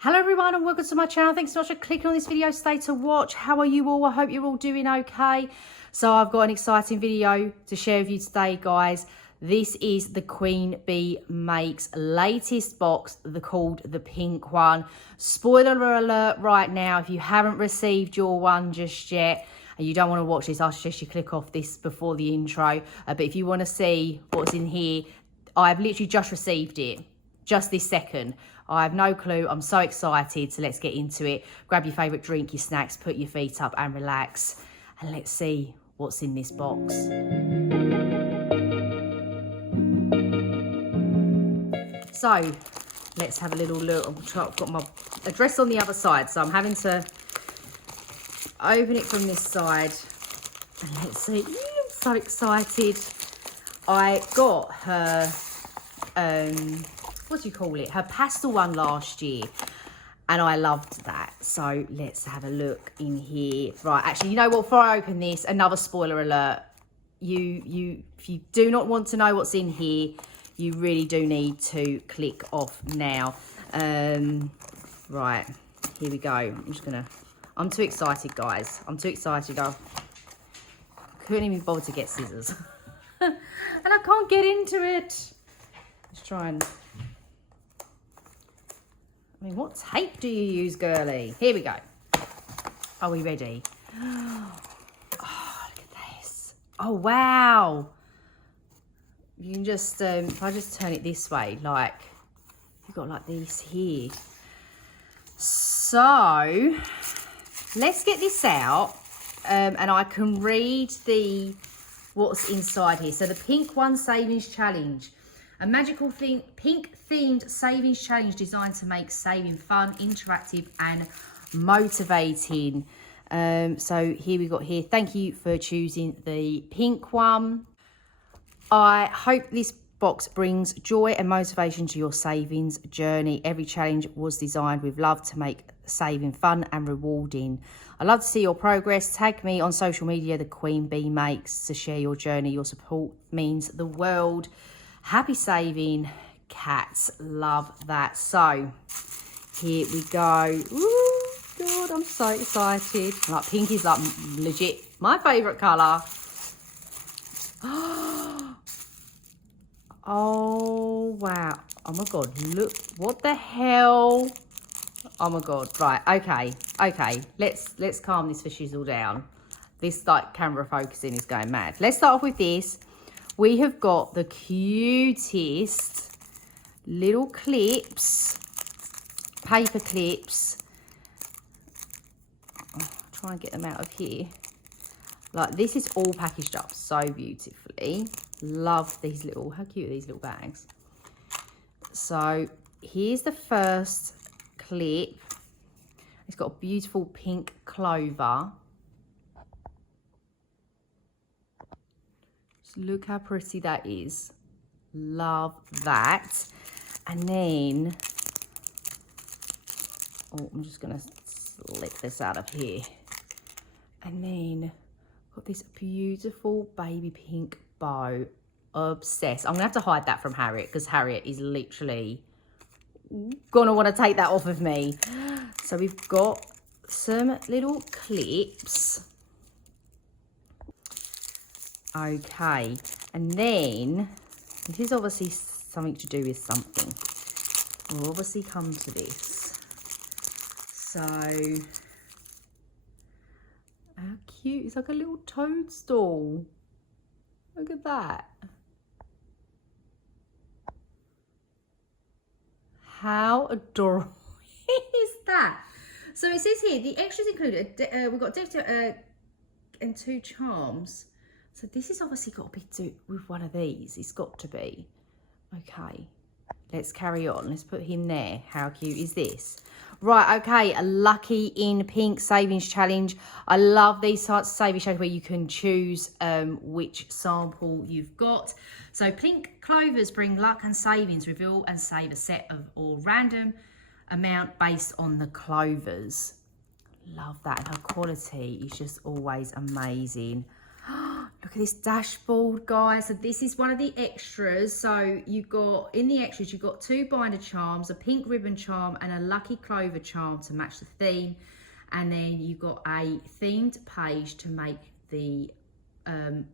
Hello everyone and welcome to my channel. Thanks so much for clicking on this video. Stay to watch. How are you all? I hope you're all doing okay. So I've got an exciting video to share with you today, guys. This is the Queen Bee Makes latest box, called the pink one. Spoiler alert right now, if you haven't received your one just yet and you don't want to watch this, I suggest you click off this before the intro. But if you want to see what's in here, I've literally just received it, just this second. I have no clue. I'm so excited. So let's get into it. Grab your favourite drink, your snacks, put your feet up and relax. And let's see what's in this box. So let's have a little look. I've got my address on the other side, so I'm having to open it from this side. And let's see. I'm so excited. I got her what do you call it, her pastel one last year, and I loved that. So let's have a look in here. Right, actually, you know what, before I open this, another spoiler alert. If you do not want to know what's in here, you really do need to click off now. Right, here we go. I'm too excited, guys. I'm too excited. I couldn't even bother to get scissors and I can't get into it. Let's try and, I mean, what tape do you use, girly? Here we go. Are we ready? Oh, look at this. Oh, wow. You can just, if I just turn it this way, like, you've got like these here. So, let's get this out, and I can read what's inside here. So, the Pink One Savings Challenge. A magical pink-themed savings challenge designed to make saving fun, interactive and motivating. So here we got here. Thank you for choosing the pink one. I hope this box brings joy and motivation to your savings journey. Every challenge was designed with love to make saving fun and rewarding. I'd love to see your progress. Tag me on social media, the Queen Bee Makes, to share your journey. Your support means the world. Happy saving, cats. Love that. So here we go. Ooh, God, I'm so excited. Like, pink is like legit my favourite colour. Oh wow. Oh my God, look, what the hell? Oh my God. Right, okay. Let's calm this for shizzle down. This like camera focusing is going mad. Let's start off with this. We have got the cutest little clips, paper clips. I'll try and get them out of here. Like, this is all packaged up so beautifully. Love these little, how cute are these little bags? So here's the first clip. It's got a beautiful pink clover. Look how pretty that is. Love that. And then, oh, I'm just gonna slip this out of here. And then got this beautiful baby pink bow. Obsessed. I'm gonna have to hide that from Harriet because Harriet is literally gonna want to take that off of me. So we've got some little clips. Okay, and then this is obviously something to do with something. We'll obviously come to this. So, how cute. It's like a little toadstool. Look at that. How adorable is that? So it says here, the extras included, we've got and 2 charms. So this is obviously got to be with one of these. It's got to be. Okay, let's carry on. Let's put him there. How cute is this? Right, okay, a Lucky in Pink Savings Challenge. I love these types of savings challenges where you can choose which sample you've got. So pink clovers bring luck and savings. Reveal and save a set of or random amount based on the clovers. Love that. And her quality is just always amazing. Look at this dashboard, guys. So this is one of the extras. So you've got, in the extras, you've got 2 binder charms, a pink ribbon charm and a lucky clover charm to match the theme. And then you've got a themed page to make the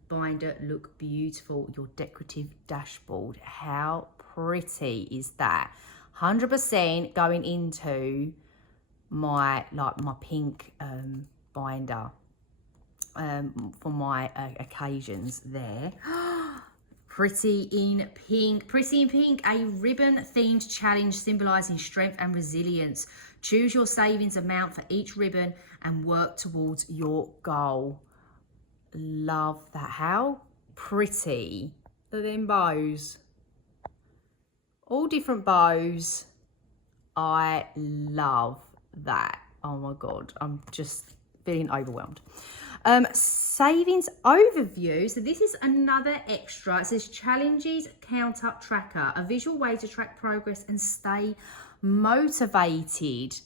binder look beautiful. Your decorative dashboard. How pretty is that? 100% going into my pink binder. For my occasions there. Pretty in pink. Pretty in pink, a ribbon themed challenge symbolizing strength and resilience. Choose your savings amount for each ribbon and work towards your goal. Love that. How pretty are them bows? All different bows. I love that. Oh my God, I'm just feeling overwhelmed. Savings overview. So this is another extra. It says challenges count up tracker, a visual way to track progress and stay motivated.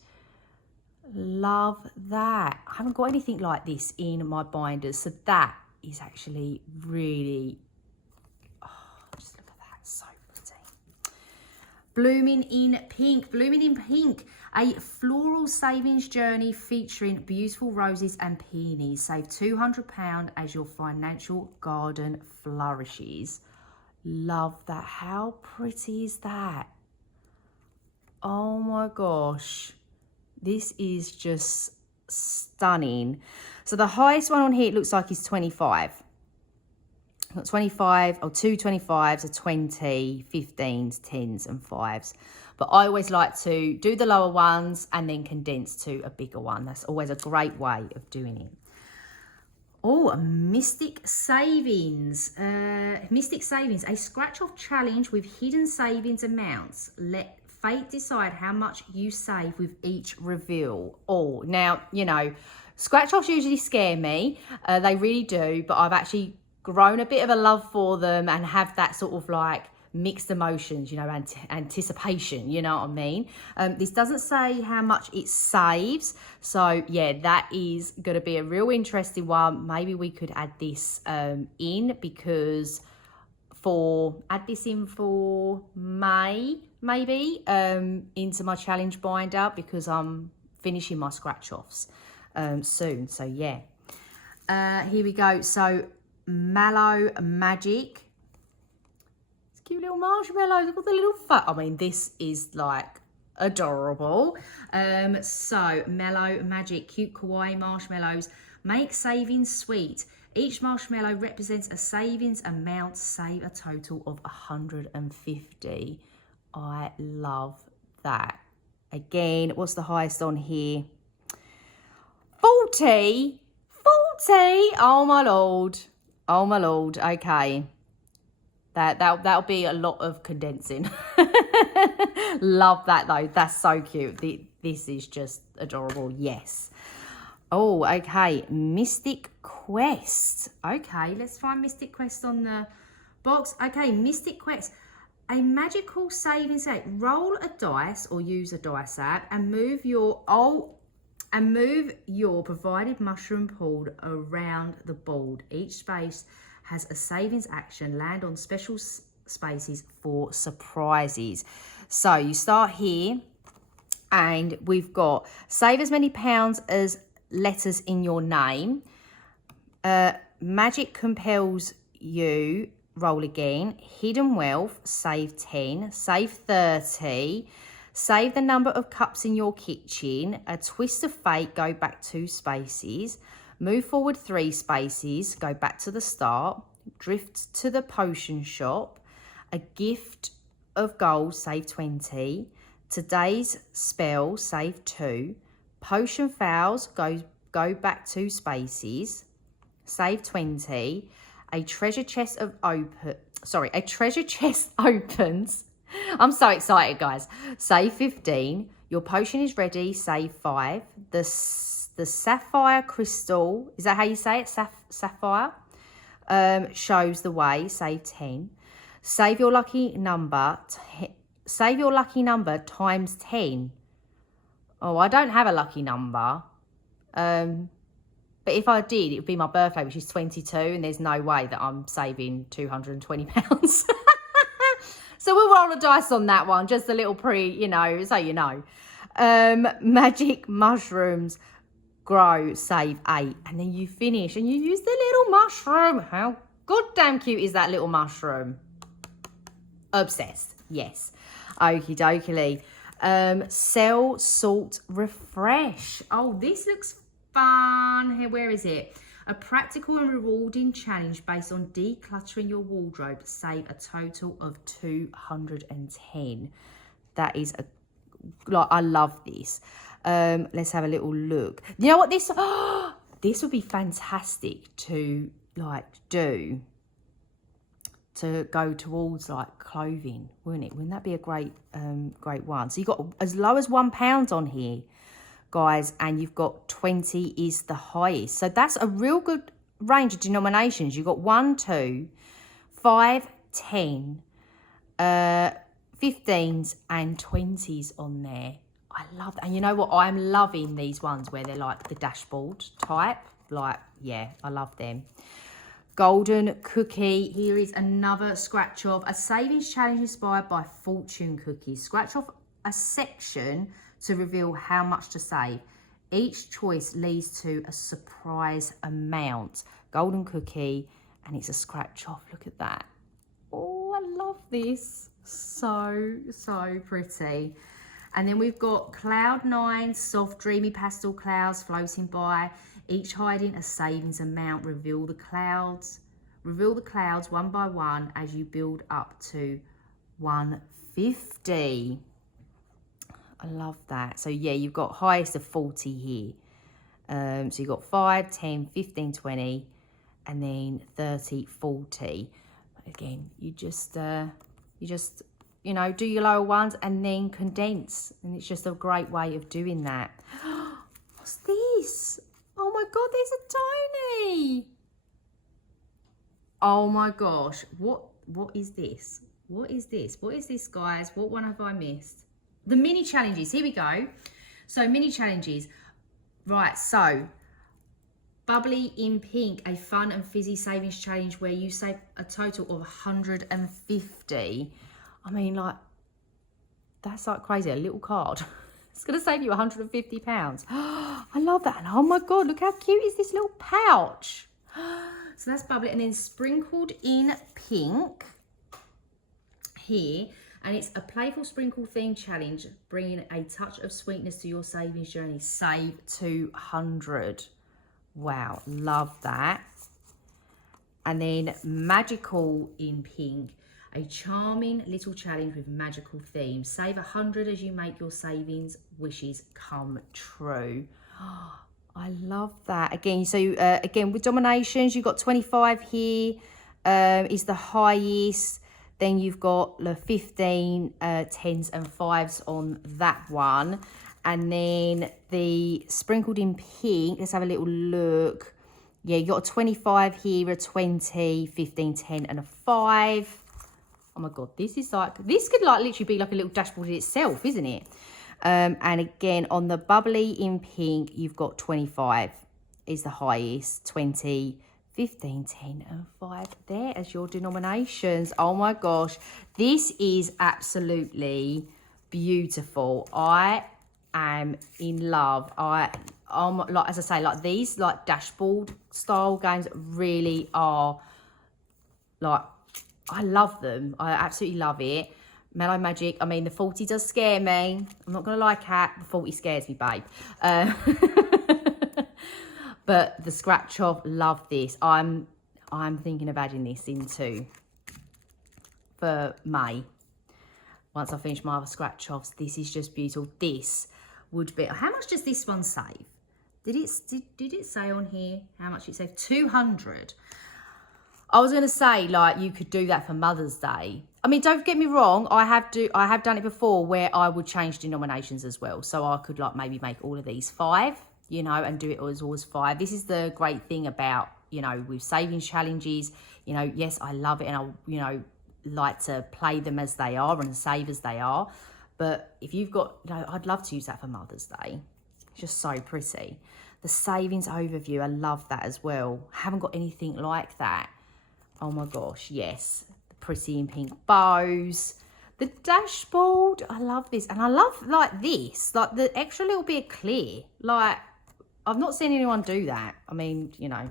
Love that. I haven't got anything like this in my binders, so that is actually really, oh, just look at that, so pretty. Blooming in pink. Blooming in pink, a floral savings journey featuring beautiful roses and peonies. Save £200 as your financial garden flourishes. Love that. How pretty is that? Oh my gosh. This is just stunning. So the highest one on here, it looks like is 25. Got 25 or 2 25s, a 20, 15s, 10s and 5s. But I always like to do the lower ones and then condense to a bigger one. That's always a great way of doing it. Oh, Mystic Savings. Mystic Savings, a scratch-off challenge with hidden savings amounts. Let fate decide how much you save with each reveal. Oh, now, you know, scratch-offs usually scare me. They really do, but I've actually grown a bit of a love for them and have that sort of like mixed emotions, you know, anticipation, you know what I mean? This doesn't say how much it saves. So yeah, that is going to be a real interesting one. Maybe we could add this in because add this in for May, maybe, into my challenge binder because I'm finishing my scratch offs soon. So yeah, here we go. So Mallow Magic. Cute little marshmallows. Look at the little I mean, this is like adorable. So Mellow Magic, cute kawaii marshmallows. Make savings sweet. Each marshmallow represents a savings amount. Save a total of 150. I love that. Again, what's the highest on here? 40. 40. Oh my lord. Oh my lord. Okay. That'll be a lot of condensing. Love that though. That's so cute. This is just adorable. Yes. Oh, okay. Mystic Quest. Okay, let's find Mystic Quest on the box. Okay, Mystic Quest. A magical savings app. Roll a dice or use a dice app and move your provided mushroom pool around the board. Each space has a savings action. Land on special spaces for surprises. So you start here and we've got save as many pounds as letters in your name. Magic compels you. Roll again. Hidden wealth. Save 10. Save 30. Save the number of cups in your kitchen. A twist of fate. Go back 2 spaces. Move forward 3 spaces. Go back to the start. Drift to the potion shop. A gift of gold. Save 20. Today's spell. Save 2. Potion fails. Go back 2 spaces. Save 20. A treasure chest opens. I'm so excited, guys. Save 15. Your potion is ready. Save 5. The sapphire crystal, is that how you say it? Sapphire shows the way. Save 10. Save your lucky number. Save your lucky number times 10. Oh, I don't have a lucky number. Bear But if I did, it would be my birthday, which is 22, and there's no way that I'm saving £220. So we'll roll a dice on that one, just a little so you know. Magic mushrooms, grow, save 8, and then you finish and you use the little mushroom. How goddamn cute is that little mushroom? Obsessed, yes. Okie dokie. Sell, salt, refresh. Oh, this looks fun. Here, where is it? A practical and rewarding challenge based on decluttering your wardrobe. Save a total of 210. That is I love this. Let's have a little look. You know what this? This would be fantastic to do. To go towards clothing, wouldn't it? Wouldn't that be a great one? So you've got as low as £1 on here, guys, and you've got 20 is the highest. So that's a real good range of denominations. You've got 1, 2, 5, 10, 15s and 20s on there. I love that. And you know what? I'm loving these ones where they're like the dashboard type. Yeah, I love them. Golden cookie. Here is another scratch off. A savings challenge inspired by fortune cookies. Scratch off a section to reveal how much to save. Each choice leads to a surprise amount. Golden cookie, and it's a scratch off. Look at that. Oh, I love this. So pretty. And then we've got Cloud 9, soft, dreamy pastel clouds floating by, each hiding a savings amount. Reveal the clouds one by one as you build up to 150. I love that. So yeah, you've got highest of 40 here. So you've got 5, 10, 15, 20, and then 30, 40. Again, you just do your lower ones and then condense. And it's just a great way of doing that. What's this? Oh my God, there's a tiny. Oh my gosh, what is this? What is this? What is this, guys? What one have I missed? The mini challenges, here we go. So mini challenges. Right, so Bubbly in Pink, a fun and fizzy savings challenge where you save a total of 150. I mean, that's crazy, a little card. It's going to save you £150. I love that. And oh my God, look how cute is this little pouch. So that's Bubbly. And then Sprinkled in Pink here. And it's a playful sprinkle theme challenge, bringing a touch of sweetness to your savings journey. Save 200. Wow, love that. And then Magical in Pink, a charming little challenge with magical themes. Save 100 as you make your savings wishes come true. Oh, I love that. Again, so again, with dominations, you've got 25 here, is the highest. Then you've got the 15, 10s and 5s on that one. And then the Sprinkled in Pink, let's have a little look. Yeah, you got a 25 here, a 20, 15, 10 and a 5. Oh my God, this could literally be like a little dashboard in itself, isn't it? And again, on the Bubbly in Pink, you've got 25 is the highest, 20, 15, 10 and 5 there as your denominations. Oh my gosh, this is absolutely beautiful. I am in love. As I say, these dashboard style games really are I love them. I absolutely love it. Mellow Magic. I mean, the 40 does scare me. I'm not gonna lie, Kat. The 40 scares me, babe. But the scratch off, love this. I'm thinking of adding this into for May. Once I finish my other scratch offs, this is just beautiful. This would be. How much does this one save? Did it say on here how much it saved? 200. I was gonna say you could do that for Mother's Day. I mean, don't get me wrong. I have done it before where I would change denominations as well. So I could maybe make all of these 5. And do it as always 5. This is the great thing about, with savings challenges, yes, I love it. And I, like to play them as they are and save as they are. But if you've got, I'd love to use that for Mother's Day. Just so pretty. The savings overview, I love that as well. Haven't got anything like that. Oh my gosh, yes. The pretty in pink bows. The dashboard, I love this. And I love like this, like the extra little bit of clear. Like, I've not seen anyone do that. I mean, you know,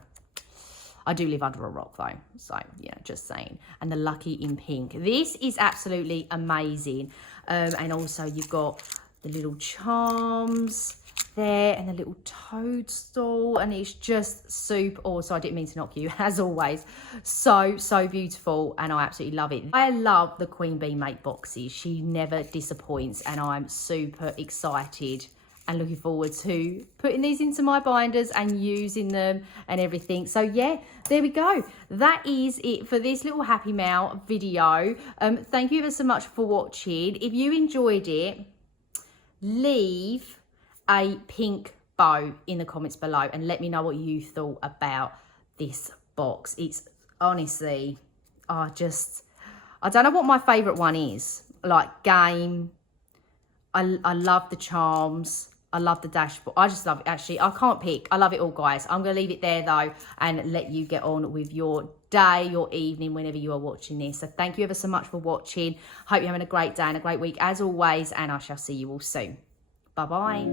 I do live under a rock though. So, you know, just saying. And the lucky in pink. This is absolutely amazing. And also you've got the little charms there and the little toadstool, and it's just super awesome. I didn't mean to knock you, as always. So beautiful, and I absolutely love it. I love the Queen Bee Make boxes. She never disappoints, and I'm super excited and looking forward to putting these into my binders and using them and everything. So yeah, there we go. That is it for this little Happy Mail video. Thank you ever so much for watching. If you enjoyed it, leave a pink bow in the comments below and let me know what you thought about this box. It's honestly, I don't know what my favorite one is. Like game, I love the charms, I love the dashboard. I just love it. Actually, I can't pick. I love it all, guys. I'm going to leave it there though and let you get on with your day, your evening, whenever you are watching this. So thank you ever so much for watching. Hope you're having a great day and a great week as always, and I shall see you all soon. Bye-bye.